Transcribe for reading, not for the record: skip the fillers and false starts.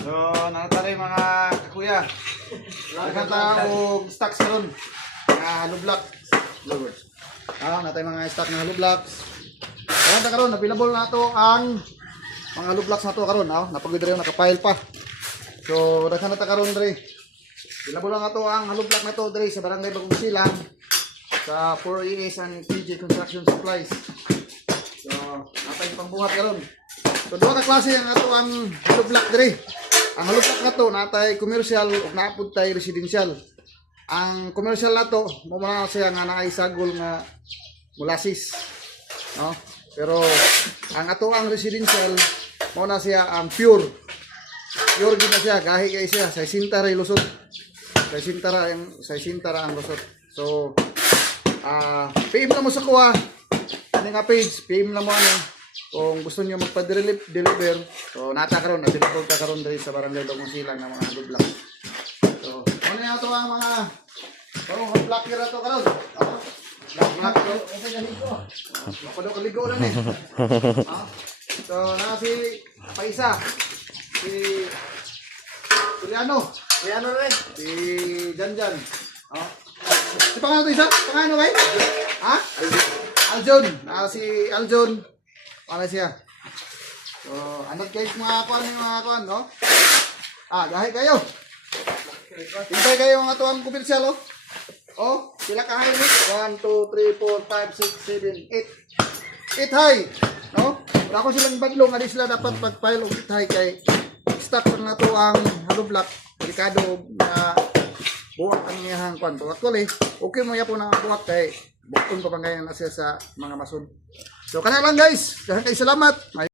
So, nakatari mga kakuya. Nakata og stocks karon. Mga hollow block. Natay mga stock na hollow blocks. Kaya karon available na to ang mga hollow blocks na to karon, napagod rin nakapile pa. So, daghan na ta karon dre. Available na to ang hollow block na to dre sa Barangay Bagong Silang sa 4ES and PJ Construction Supplies. So, natay pangbuhat karon. So, duha ka klase ang ato ang hollow block dre. Ang hollow block na to natay commercial ug naapod tay residential. Ang commercial na to mo na siya nga nakaisagol nga molasses, no? Pero ang ato ang residential mo na siya ang pure gid na siya, gahi kay siya sa sintara lusot. Sa sintara ang lusot. So PM na mo sa kuha ani nga page, PM na mo kung gusto niyo magpa-deliver. So nata karon available ta karon diri sa Barangay Bagong Silang ng mga hollow block. So ano na ito ang mga hollow block kira to karon. Block to ito ganito. Mapado kaligo na ni. So na si Paisa, si Juliano rin, si Janjan. Si pangalan to isa? Pangalan ba? Aljon. Si Aljon. Para siya. So, anak guys mga kuan, no? Gahi kayo. Hintay kayo ang atuang komersyal, sila ka high mix. 1, 2, 3, 4, 5, 6, 7, 8. 8 high, no? Wala ko silang badlong, adi sila dapat pag-file og 8 high kay stock lang na to ang hollow block. Delikado na buwak ang iyang kuan. So, actually, okay mo yapon ang buwak kay bukton pa bangay na siya sa mga mason. So, kana lang guys. Daghang kay salamat.